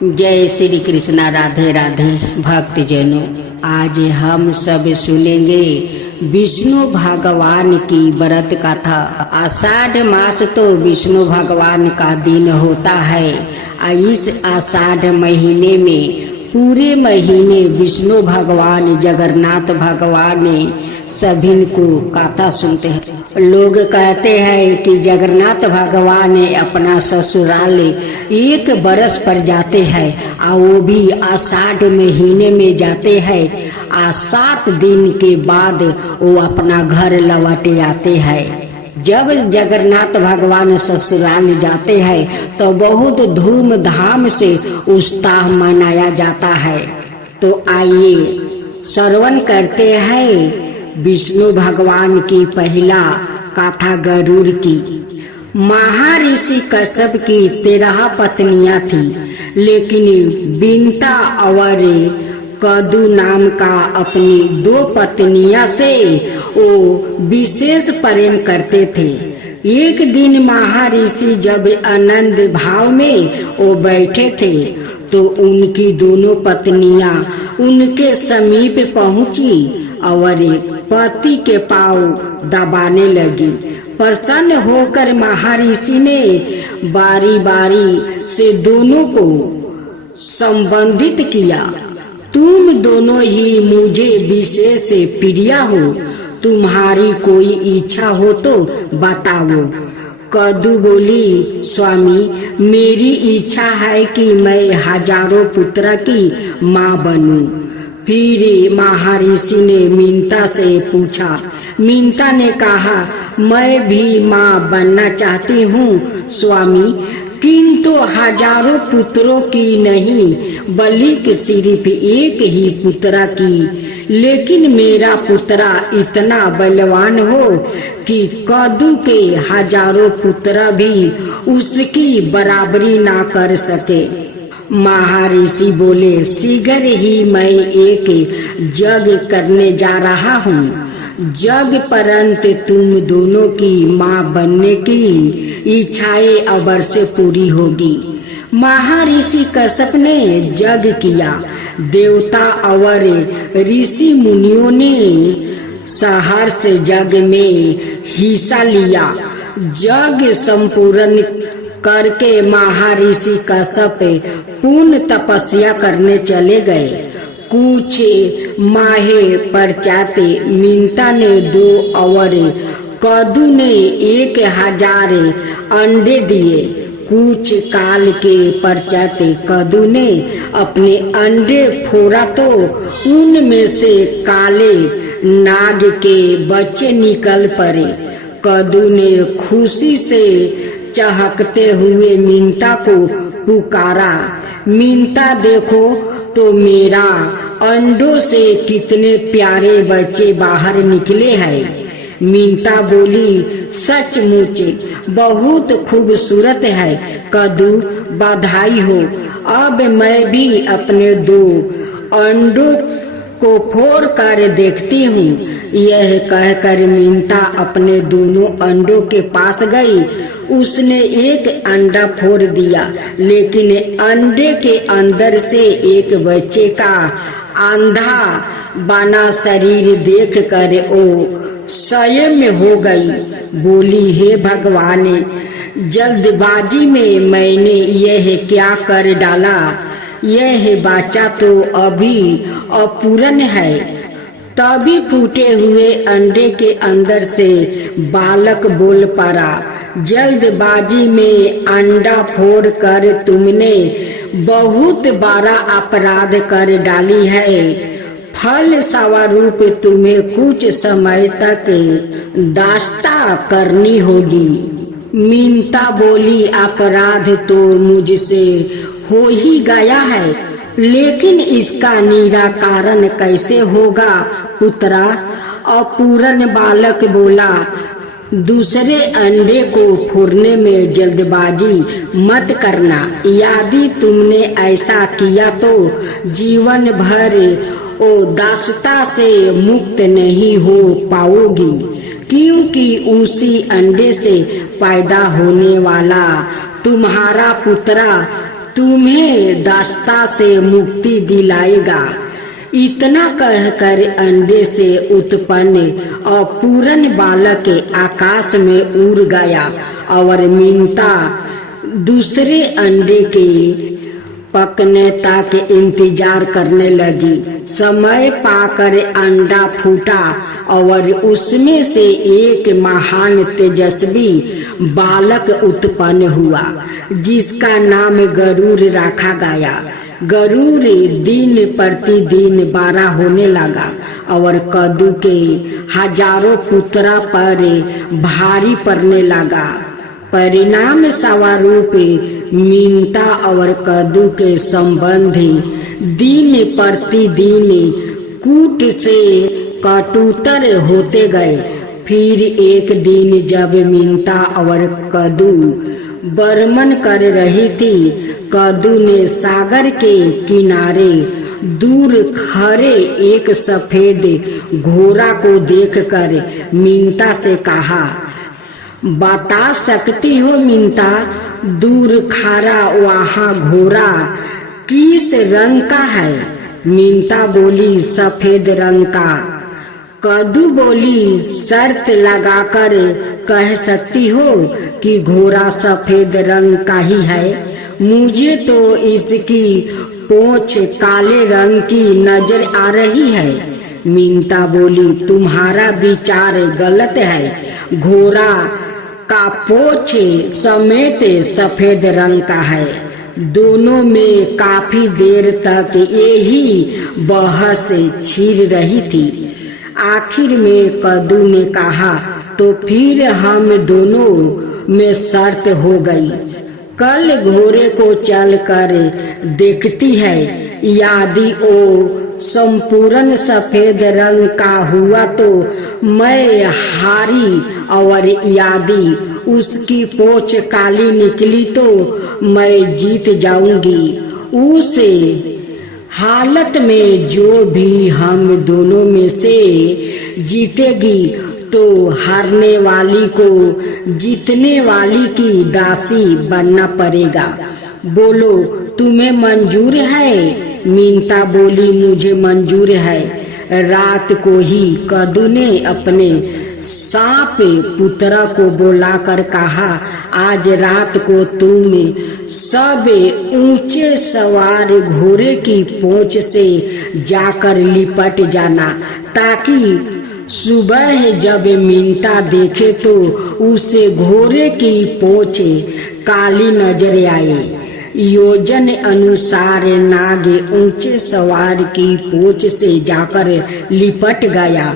जय श्री कृष्णा। राधे राधे भक्तजनों, आज हम सब सुनेंगे विष्णु भगवान की व्रत कथा। आषाढ़ मास तो विष्णु भगवान का दिन होता है। इस आषाढ़ महीने में पूरे महीने विष्णु भगवान जगन्नाथ भगवान सभी को कथा सुनते हैं। लोग कहते हैं कि जगन्नाथ भगवान अपना ससुराल 1 बरस पर जाते हैं और वो भी आषाढ़ महीने में जाते हैं। 7 दिन के बाद वो अपना घर लौटे आते हैं। जब जगन्नाथ भगवान ससुराल जाते हैं तो बहुत धूमधाम से उत्साह मनाया जाता है। तो आइए श्रवण करते हैं विष्णु भगवान की पहला कथा गरुड़ की। महर्षि कश्यप की 13 पत्नियां थी, लेकिन बिंता और कदु नाम का अपनी 2 पत्नियां से वो विशेष प्रेम करते थे। एक दिन महर्षि जब आनंद भाव में वो बैठे थे तो उनकी दोनों पत्नियां उनके समीप पहुंची और पति के पांव दबाने लगी। प्रसन्न होकर महर्षि ने बारी बारी से दोनों को संबंधित किया। तुम दोनों ही मुझे विशेष प्रिय हो, तुम्हारी कोई इच्छा हो तो बताओ। कदु बोली, स्वामी मेरी इच्छा है कि मैं 1000 पुत्र की माँ बनूं। फिर महर्षि ने मीनता से पूछा। मीनता ने कहा, मैं भी माँ बनना चाहती हूँ स्वामी, किंतु 1000 पुत्रों की नहीं बल्कि सिर्फ 1 ही पुत्र की। लेकिन मेरा पुत्र इतना बलवान हो कि कदु के 1000 पुत्र भी उसकी बराबरी ना कर सके। महर्षि बोले, शीघ्र ही मैं एक यज्ञ करने जा रहा हूँ। यज्ञ परंतु तुम दोनों की माँ बनने की इच्छाएं अवश्य पूरी होगी। महर्षि कश्यप ने यज्ञ किया। देवता और ऋषि मुनियों ने सहर्ष यज्ञ में हिस्सा लिया। यज्ञ संपूर्ण करके महर्षि कश्यप पूर्ण तपस्या करने चले गए। कुछ माह पश्चात मीनता ने 2 और कदु ने 1000 अंडे दिए। कुछ काल के पश्चात कदु ने अपने अंडे फोड़ा तो उनमें से काले नाग के बच्चे निकल पड़े। कदु ने खुशी से चहकते हुए मीनता को पुकारा, मीनता देखो तो मेरा अंडों से कितने प्यारे बच्चे बाहर निकले हैं। मीनता बोली, सचमुच बहुत खूबसूरत है कदु, बधाई हो। अब मैं भी अपने 2 अंडों को फोड़ कर देखती हूँ। यह कहकर मीनता अपने दोनों अंडों के पास गई। उसने एक अंडा फोड़ दिया, लेकिन अंडे के अंदर से एक बच्चे का आंधा बना शरीर देखकर वो स्वयं हो गई। बोली, हे भगवान, जल्दबाजी में मैंने यह क्या कर डाला। यह बच्चा तो अभी अपूर्ण है। तभी फूटे हुए अंडे के अंदर से बालक बोल पड़ा, जल्दबाजी में अंडा फोड़ कर तुमने बहुत बड़ा अपराध कर डाली है। फल स्वरूप तुम्हें कुछ समय तक दास्ता करनी होगी। मीनता बोली, अपराध तो मुझसे हो ही गया है, लेकिन इसका निराकरण कैसे होगा पुत्रा। अपूर्ण बालक बोला, दूसरे अंडे को फोड़ने में जल्दबाजी मत करना। यदि तुमने ऐसा किया तो जीवन भर ओ दासता से मुक्त नहीं हो पाओगी, क्योंकि उसी अंडे से पैदा होने वाला तुम्हारा पुत्र तुम्हें दास्ता से मुक्ति दिलाएगा। इतना कहकर अंडे से उत्पन्न अपूर्ण बालक आकाश में उड़ गया और मीनता दूसरे अंडे के पकने तक इंतजार करने लगी। समय पाकर अंडा फूटा और उसमें से एक महान तेजस्वी बालक उत्पन्न हुआ, जिसका नाम गरुड़ रखा गया। गरुड़ दिन प्रतिदिन बड़ा होने लगा और कदू के हजारों पुत्रा पर भारी पड़ने लगा। परिणाम स्वरूप मीनता और कदू के संबंधी दिन प्रतिदिन कूट से कटुतर होते गए। फिर एक दिन जब मीनता और कदू बर्मन कर रही थी, कदू ने सागर के किनारे दूर खड़े एक सफेद घोड़ा को देखकर मीनता से कहा, बता सकती हो मीनता, दूर खड़ा वहाँ घोड़ा किस रंग का है? मीनता बोली, सफेद रंग का। कदू बोली, शर्त लगाकर कह सकती हो कि घोड़ा सफेद रंग का ही है? मुझे तो इसकी पूंछ काले रंग की नजर आ रही है। मीनता बोली, तुम्हारा विचार गलत है। घोड़ा का पूंछ समेत सफेद रंग का है। दोनों में काफी देर तक यही बहस छिड़ रही थी। आखिर में कदू ने कहा, तो फिर हम दोनों में शर्त हो गई। कल घोड़े को चलकर देखती है, यदि वो संपूर्ण सफेद रंग का हुआ तो मैं हारी, और यदि उसकी पूंछ काली निकली तो मैं जीत जाऊंगी। उस हालत में जो भी हम दोनों में से जीतेगी तो हारने वाली को जीतने वाली की दासी बनना पड़ेगा। बोलो, तुम्हें मंजूर है? मीनता बोली, मुझे मंजूर है। रात को ही कदू ने अपने सांप पुत्रा को बुलाकर कहा, आज रात को तुम सब ऊंचे सवार घोड़े की पूंछ से जाकर लिपट जाना, ताकि सुबह जब मीनता देखे तो उसे घोड़े की पूंछ काली नजर आए। योजन अनुसार नाग ऊंचे सवार की पूंछ से जाकर लिपट गया।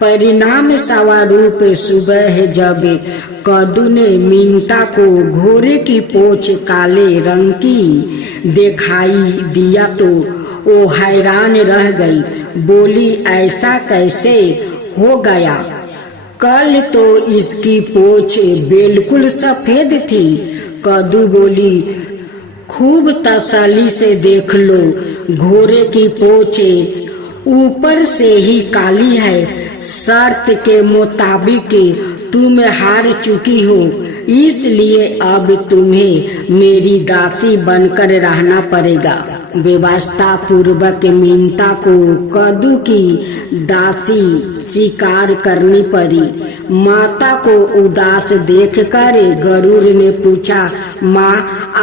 परिणाम स्वरूप सुबह जब कदू ने मीनता को घोड़े की पूंछ काले रंग की दिखाई दिया तो वो हैरान रह गई। बोली, ऐसा कैसे हो गया? कल तो इसकी पूंछ बिल्कुल सफेद थी। कदू बोली, खूब तसल्ली से देख लो, घोड़े की पूंछ ऊपर से ही काली है। शर्त के मुताबिक तुम हार चुकी हो, इसलिए अब तुम्हें मेरी दासी बनकर रहना पड़ेगा। व्यवस्था पूर्वक मीनता को कदू की दासी स्वीकार करनी पड़ी। माता को उदास देखकर गरुड़ ने पूछा, माँ,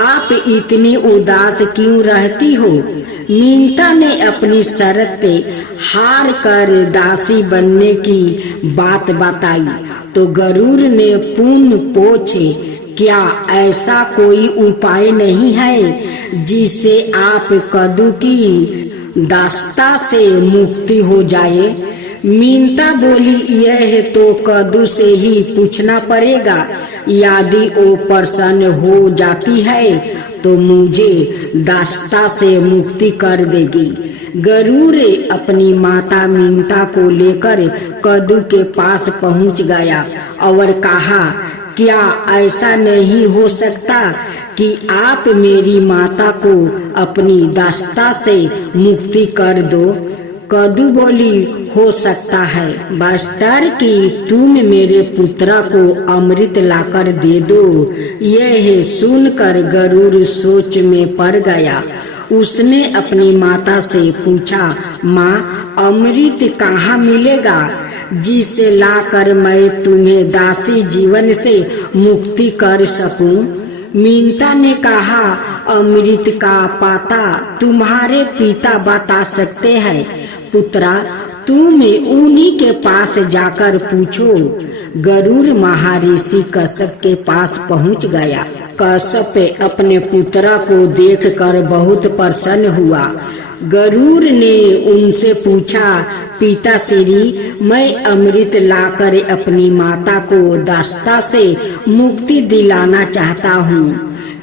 आप इतनी उदास क्यों रहती हो? मीनता ने अपनी शर्त हार कर दासी बनने की बात बताई तो गरुड़ ने पुन पूछे, क्या ऐसा कोई उपाय नहीं है जिससे आप कदू की दास्ता से मुक्ति हो जाए? मीनता बोली, यह तो कदू से ही पूछना पड़ेगा। यदि वो प्रसन्न हो जाती है तो मुझे दास्ता से मुक्ति कर देगी। गरुड़ अपनी माता मीनता को लेकर कदू के पास पहुंच गया और कहा, क्या ऐसा नहीं हो सकता कि आप मेरी माता को अपनी दास्ता से मुक्ति कर दो? कदू बोली, हो सकता है, बस्तर की तुम मेरे पुत्र को अमृत लाकर दे दो। यह सुनकर गरुड़ सोच में पड़ गया। उसने अपनी माता से पूछा, माँ, अमृत कहाँ मिलेगा जिसे लाकर मैं तुम्हें दासी जीवन से मुक्ति कर सकूं? मीनता ने कहा, अमृत का पता तुम्हारे पिता बता सकते हैं पुत्रा, तुम उन्हीं के पास जाकर पूछो। गरुड़ महर्षि कश्यप के पास पहुंच गया। कश्यप अपने पुत्र को देखकर बहुत प्रसन्न हुआ। गरुड़ ने उनसे पूछा, पिताश्री, मैं अमृत लाकर अपनी माता को दास्ता से मुक्ति दिलाना चाहता हूँ।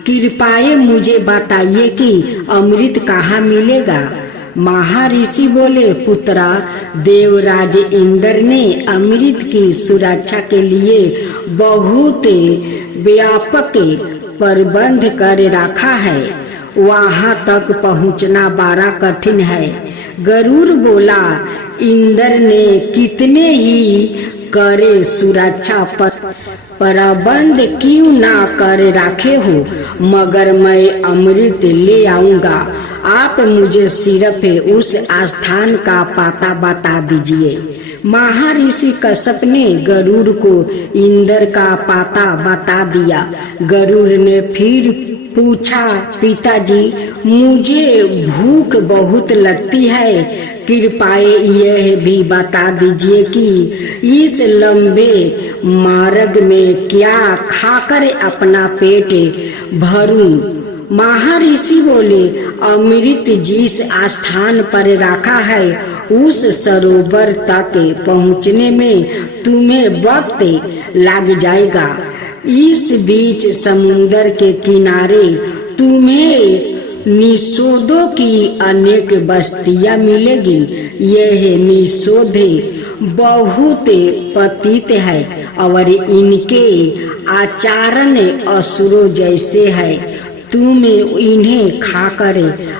कृपया मुझे बताइए कि अमृत कहाँ मिलेगा। महर्षि बोले, पुत्रा, देवराज इंद्र ने अमृत की सुरक्षा के लिए बहुत व्यापक प्रबंध कर रखा है, वहां तक पहुंचना बड़ा कठिन है। गरुड़ बोला, इंद्र ने कितने ही करे सुरक्षा प्रबंध क्यों ना कर रखे हो, मगर मैं अमृत ले आऊंगा। आप मुझे सिर्फ उस स्थान का पता बता दीजिए। महर्षि कश्यप ने गरुड़ को इंद्र का पता बता दिया। गरुड़ ने फिर पूछा, पिताजी, मुझे भूख बहुत लगती है, कृपया यह भी बता दीजिए कि इस लंबे मार्ग में क्या खाकर अपना पेट भरूं। महर्षि बोले, अमृत जिस स्थान पर रखा है उस सरोवर तक पहुंचने में तुम्हें वक्त लग जाएगा। इस बीच समुद्र के किनारे तुम्हें निषोधों की अनेक बस्तियां मिलेगी। यह निषोधे बहुत पतित है और इनके आचरण असुरों जैसे है। तुम इन्हें खाकर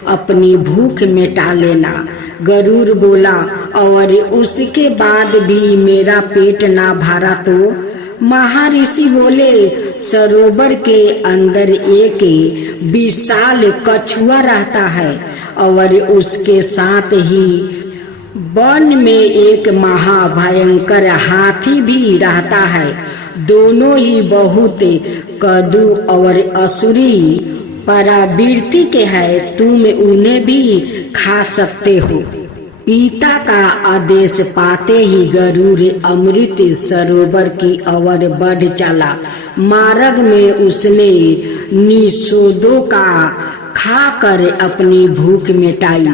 अपनी भूख मिटा लेना। गरुड़ बोला, और उसके बाद भी मेरा पेट ना भरा तो? महर्षि बोले, सरोवर के अंदर एक विशाल कछुआ रहता है और उसके साथ ही वन में एक महाभयंकर हाथी भी रहता है। दोनों ही बहुत कदू और असुरी प्रवृत्ति के हैं, तुम उन्हें भी खा सकते हो। पिता का आदेश पाते ही गरुड़ अमृत सरोवर की ओर बढ़ चला। मार्ग में उसने निषोधों का खाकर अपनी भूख मिटाई।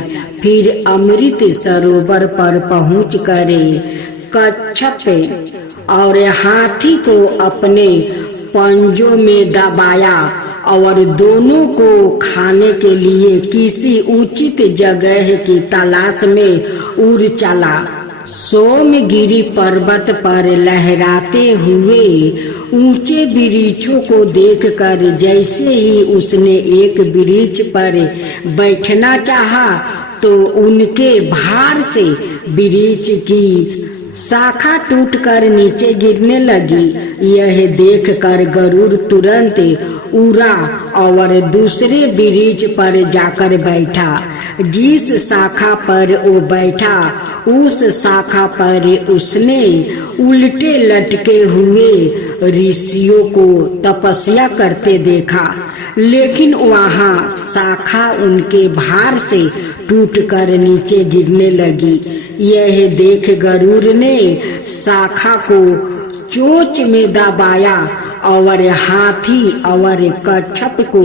फिर अमृत सरोवर पर पहुँच कर कच्छप और हाथी को अपने पंजों में दबाया और दोनों को खाने के लिए किसी उचित जगह की तलाश में उड़ चला। सोमगिरी पर्वत पर लहराते हुए ऊंचे वृक्षों को देखकर जैसे ही उसने एक वृक्ष पर बैठना चाहा तो उनके भार से वृक्ष की शाखा टूटकर नीचे गिरने लगी। यह देखकर गरुड़ तुरंत उड़ा और दूसरे वृक्ष पर जाकर बैठा। जिस शाखा पर वो बैठा उस शाखा पर उसने उल्टे लटके हुए ऋषियों को तपस्या करते देखा, लेकिन वहाँ शाखा उनके भार से टूटकर नीचे गिरने लगी। यह देख गरुड़ ने शाखा को चोंच में दबाया और हाथी और कच्छप को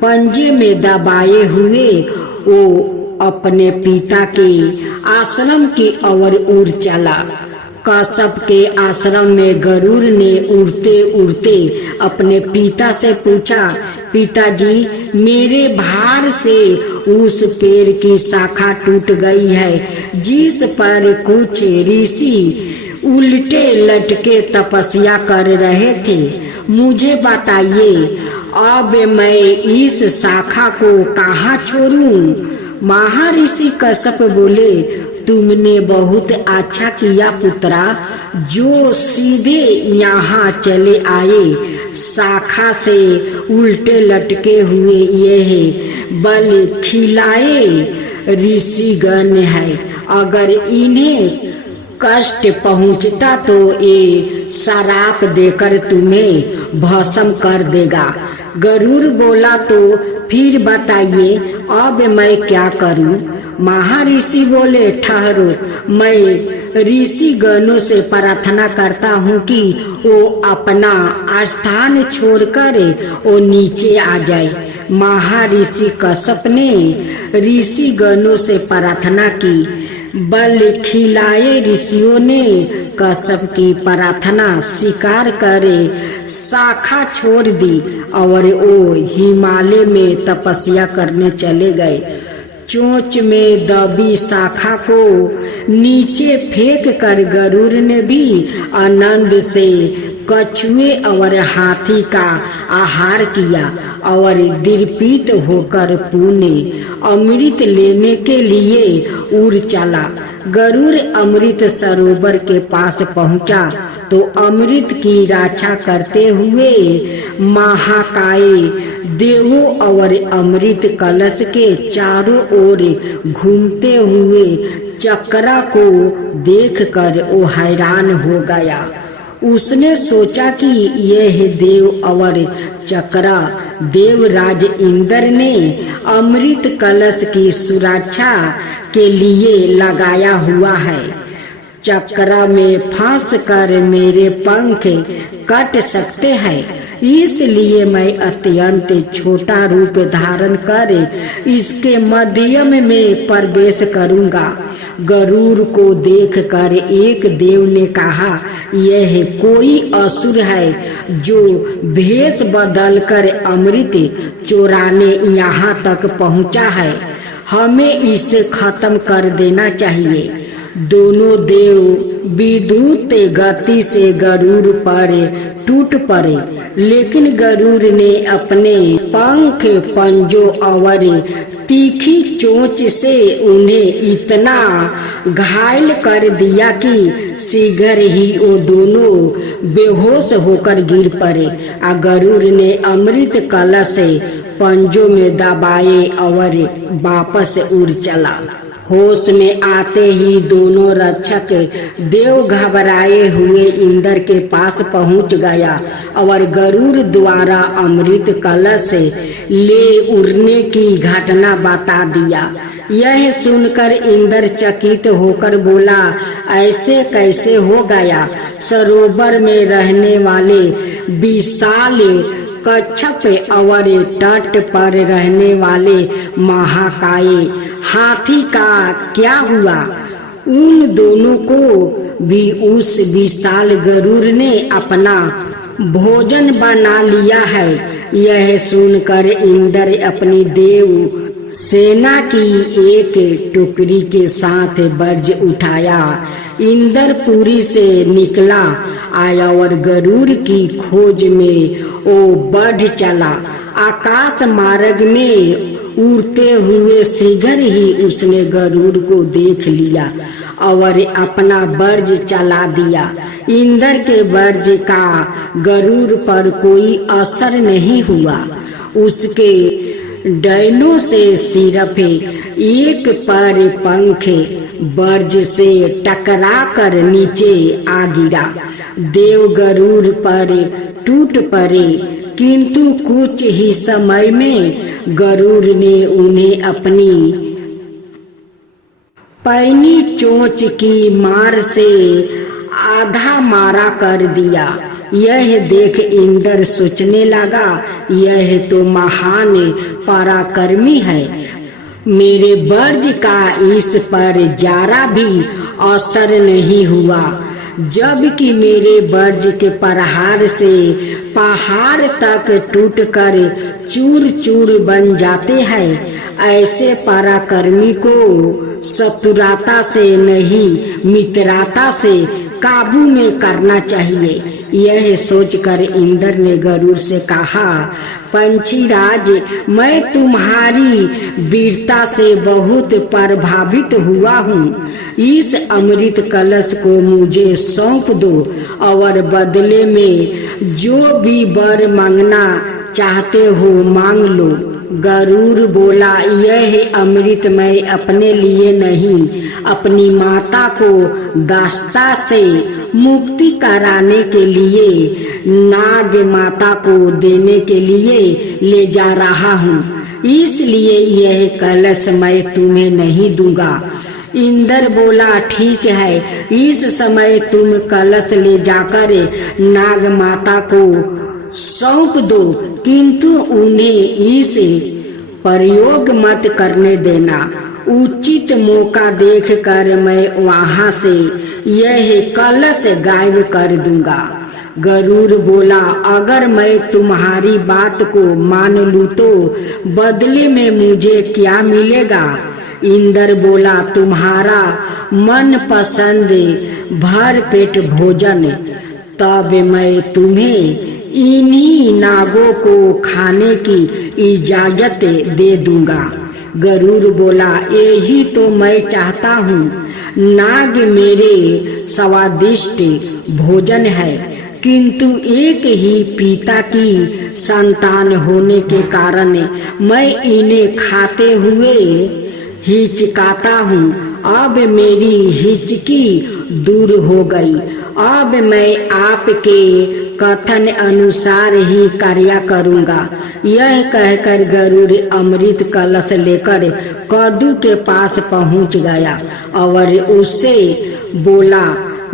पंजे में दबाए हुए वो अपने पिता के आश्रम की ओर उड़ चला। कश्यप के आश्रम में गरुड़ ने उड़ते उड़ते अपने पिता से पूछा, पिताजी, मेरे भार से उस पेड़ की शाखा टूट गई है जिस पर कुछ ऋषि उल्टे लटके तपस्या कर रहे थे। मुझे बताइए, अब मैं इस शाखा को कहाँ छोड़ूं? महर्षि कश्यप बोले, तुमने बहुत अच्छा किया पुत्रा, जो सीधे यहाँ चले आए। शाखा से उल्टे लटके हुए यह बल खिलाए ऋषिगण है। अगर इन्हें कष्ट पहुंचता तो ये शराप देकर तुम्हें भस्म कर देगा। गरुड़ बोला, तो फिर बताइए अब मैं क्या करूं? महर्षि बोले, ठहरो, मैं ऋषि गणों से प्रार्थना करता हूँ कि वो अपना स्थान छोड़कर वो नीचे आ जाए। महर्षि कश्यप ने ऋषि गणों से प्रार्थना की। बल खिलाए ऋषियों ने कश्यप की प्रार्थना स्वीकार करे शाखा छोड़ दी और वो हिमालय में तपस्या करने चले गए। चोंच में दबी शाखा को नीचे फेंक कर गरुड़ ने भी आनंद से कछुए और हाथी का आहार किया और दीर्पित होकर पुणे अमृत लेने के लिए उड़ चला। गरुड़ अमृत सरोवर के पास पहुंचा तो अमृत की रक्षा करते हुए महाकाय देवों और अमृत कलश के चारों ओर घूमते हुए चक्रा को देखकर वो हैरान हो गया। उसने सोचा कि यह देव और चक्रा देवराज इंद्र ने अमृत कलश की सुरक्षा के लिए लगाया हुआ है। चक्रा में फंस कर मेरे पंख कट सकते हैं, इसलिए मैं अत्यंत छोटा रूप धारण कर इसके मध्यम में प्रवेश करूंगा। गरुड़ को देखकर एक देव ने कहा, यह कोई असुर है जो भेष बदलकर अमृत चोराने यहाँ तक पहुँचा है। हमें इसे खत्म कर देना चाहिए। दोनों देव विद्युत गति से गरुड़ पर टूट पड़े, लेकिन गरुड़ ने अपने पंख पंजों और तीखी चोंच से उन्हें इतना घायल कर दिया कि शीघ्र ही वो दोनों बेहोश होकर गिर पड़े। गरुड़ ने अमृत कलश से पंजों में दबाए और वापस उड़ चला। होश में आते ही दोनों रक्षक देव घबराए हुए इंद्र के पास पहुंच गया और गरुड़ द्वारा अमृत कलश ले उड़ने की घटना बता दिया। यह सुनकर इंद्र चकित होकर बोला, ऐसे कैसे हो गया? सरोवर में रहने वाले विशाल कच्छप और तट पर रहने वाले महाकाय हाथी का क्या हुआ? उन दोनों को भी उस विशाल गरुड़ ने अपना भोजन बना लिया है। यह सुनकर इंद्र अपनी देव सेना की एक टुकड़ी के साथ बर्ज उठाया। इंद्रपुरी से निकला आया और गरुड़ की खोज में वो बढ़ चला। आकाश मार्ग में उड़ते हुए शीघ्र ही उसने गरुड़ को देख लिया और अपना बर्ज चला दिया। इंद्र के बर्ज का गरुड़ पर कोई असर नहीं हुआ। उसके डैनों से सिर्फ एक पर पंख बर्ज से टकरा कर नीचे आ गिरा। देव गरुड़ पर टूट पड़े, किंतु कुछ ही समय में गरुड़ ने उन्हें अपनी पैनी चोंच की मार से आधा मारा कर दिया। यह देख इंद्र सोचने लगा, यह तो महान पराक्रमी है। मेरे बर्ज का इस पर जरा भी असर नहीं हुआ, जबकि मेरे बर्ज के प्रहार से पहाड़ तक टूटकर चूर चूर बन जाते हैं। ऐसे पराक्रमी को शत्रुता से नहीं मित्रता से काबू में करना चाहिए। यह सोचकर इंद्र ने गरुड़ से कहा, पंछीराज, मैं तुम्हारी वीरता से बहुत प्रभावित हुआ हूँ। इस अमृत कलश को मुझे सौंप दो और बदले में जो भी वर मांगना चाहते हो मांग लो। गरुड़ बोला, यह अमृत मैं अपने लिए नहीं, अपनी माता को दास्ता से मुक्ति कराने के लिए, नाग माता को देने के लिए ले जा रहा हूँ, इसलिए यह कलश मैं तुम्हें नहीं दूंगा। इंद्र बोला, ठीक है, इस समय तुम कलश ले जाकर नाग माता को सौंप दो, किंतु उन्हें इस प्रयोग मत करने देना। उचित मौका देखकर मैं वहां से यह कलश गायब कर दूंगा। गरुड़ बोला, अगर मैं तुम्हारी बात को मान लूं तो बदले में मुझे क्या मिलेगा? इंद्र बोला, तुम्हारा मन पसंद भर पेट भोजन। तब मैं तुम्हें इन्हीं नागों को खाने की इजाजत दे दूंगा। गरुड़ बोला, यही तो मैं चाहता हूँ। नाग मेरे स्वादिष्ट भोजन है, किंतु एक ही पिता की संतान होने के कारण मैं इन्हें खाते हुए हिचकाता हूँ। अब मेरी हिचकी दूर हो गई। अब मैं आपके कथन अनुसार ही कार्य करूँगा। यह कहकर गरुड़ अमृत कलश लेकर कद्दू के पास पहुँच गया और उससे बोला,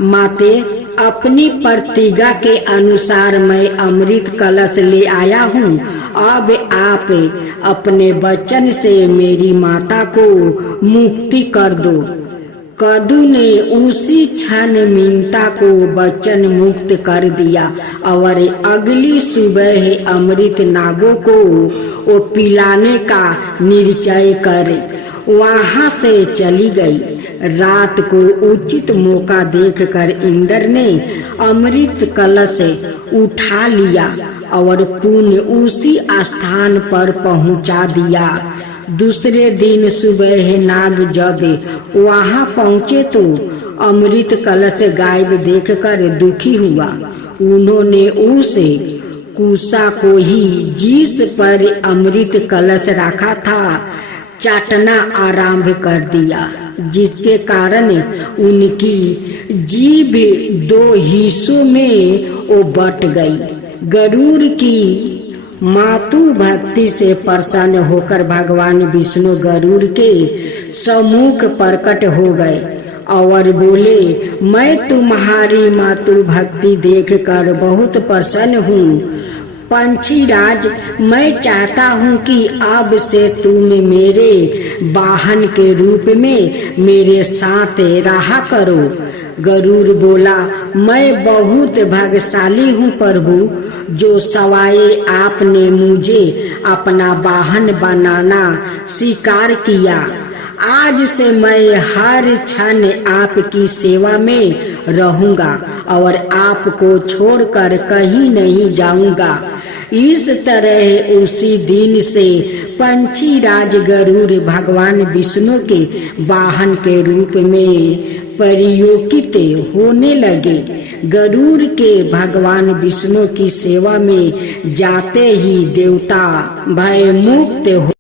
माते, अपनी प्रतिज्ञा के अनुसार मैं अमृत कलश ले आया हूँ। अब आप अपने वचन से मेरी माता को मुक्ति कर दो। कद्दू ने उसी क्षण मीनता को वचन मुक्त कर दिया और अगली सुबह अमृत नागों को वो पिलाने का निश्चय कर वहां से चली गई। रात को उचित मौका देखकर इंद्र ने अमृत कलश उठा लिया और पुनः उसी स्थान पर पहुंचा दिया। दूसरे दिन सुबह नाग जब वहां पहुंचे तो अमृत कलश गायब देखकर दुखी हुआ। उन्होंने उस कुसा को ही जिस पर अमृत कलश रखा था चाटना आरंभ कर दिया, जिसके कारण उनकी जीभ दो हिस्सों में वो बट गई। गरुड़ की मातु भक्ति से प्रसन्न होकर भगवान विष्णु गरुड़ के सम्मुख प्रकट हो गए और बोले, मैं तुम्हारी मातु भक्ति देखकर बहुत प्रसन्न हूँ। पंछीराज, मैं चाहता हूँ कि अब से तुम मेरे वाहन के रूप में मेरे साथ रहा करो। गरुड़ बोला, मैं बहुत भाग्यशाली हूँ प्रभु, जो सवाए आपने मुझे अपना वाहन बनाना स्वीकार किया। आज से मैं हर क्षण आपकी सेवा में रहूंगा और आपको छोड़कर कहीं नहीं जाऊंगा। इस तरह उसी दिन से पंछीराज गरुड़ भगवान विष्णु के वाहन के रूप में प्रयोगित होने लगे। गरुड़ के भगवान विष्णु की सेवा में जाते ही देवता भय मुक्त हो